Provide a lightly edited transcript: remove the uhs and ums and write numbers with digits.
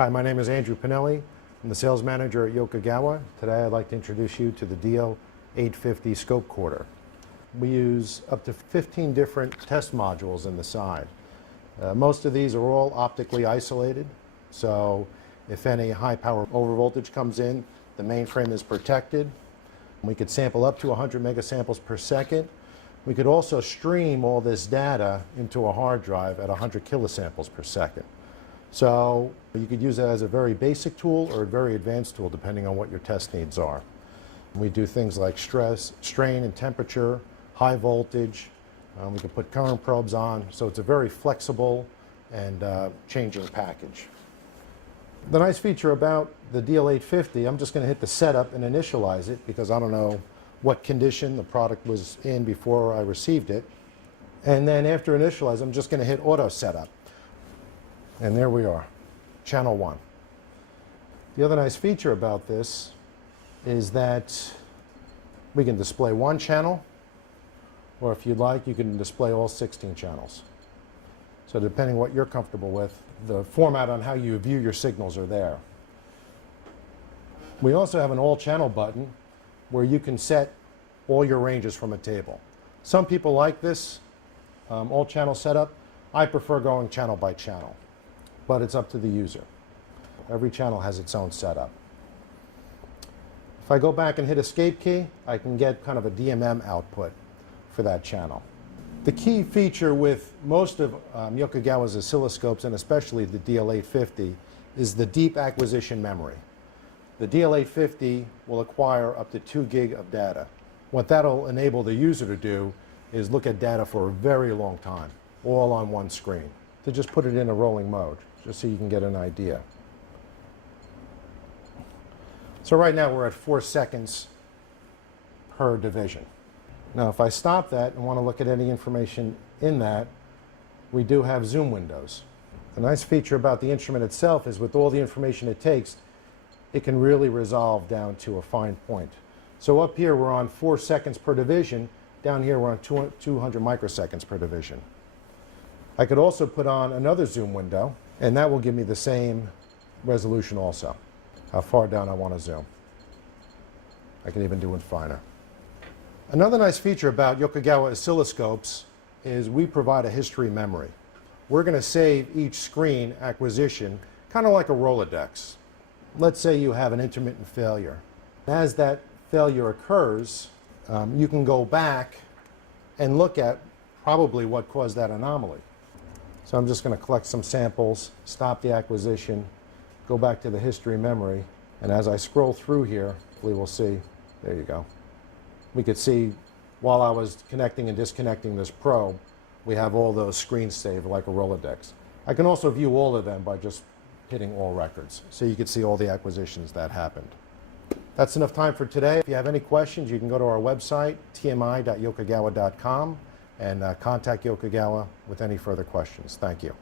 Hi, my name is Andrew Pinelli. I'm the sales manager at Yokogawa. Today I'd like to introduce you to the DL850 scope quarter. We use up to 15 different test modules in the side. Most of these are all optically isolated, so if any high power overvoltage comes in, the mainframe is protected. We could sample up to 100 megasamples per second. We could also stream all this data into a hard drive at 100 kilosamples per second. So you could use it as a very basic tool or a very advanced tool depending on what your test needs are. We do things like stress, strain and temperature, high voltage. We can put current probes on, so it's a very flexible and changing package. The nice feature about the DL850, I'm just going to hit the setup and initialize it because I don't know what condition the product was in before I received it. And then after initialize, I'm just going to hit auto setup. And there we are, channel 1. The other nice feature about this is that we can display one channel, or if you'd like, you can display all 16 channels. So depending what you're comfortable with, the format on how you view your signals are there. We also have an all channel button where you can set all your ranges from a table. Some people like this all channel setup. I prefer going channel by channel, but it's up to the user. Every channel has its own setup. If I go back and hit escape key, I can get kind of a DMM output for that channel. The key feature with most of Yokogawa's oscilloscopes, and especially the DL850, is the deep acquisition memory. The DL850 will acquire up to 2 gig of data. What that'll enable the user to do is look at data for a very long time, all on one screen. To just put it in a rolling mode, just so you can get an idea. So right now we're at 4 seconds per division. Now if I stop that and want to look at any information in that, we do have zoom windows. The nice feature about the instrument itself is with all the information it takes, it can really resolve down to a fine point. So up here we're on 4 seconds per division, down here we're on 200 microseconds per division. I could also put on another zoom window, and that will give me the same resolution also, how far down I want to zoom. I can even do it finer. Another nice feature about Yokogawa oscilloscopes is we provide a history memory. We're going to save each screen acquisition kind of like a Rolodex. Let's say you have an intermittent failure. As that failure occurs, you can go back and look at probably what caused that anomaly. So I'm just going to collect some samples, stop the acquisition, go back to the history memory, and as I scroll through here, we will see, there you go. We could see while I was connecting and disconnecting this probe, we have all those screens saved like a Rolodex. I can also view all of them by just hitting all records, so you can see all the acquisitions that happened. That's enough time for today. If you have any questions, you can go to our website, tmi.yokogawa.com, and contact Yokogawa with any further questions. Thank you.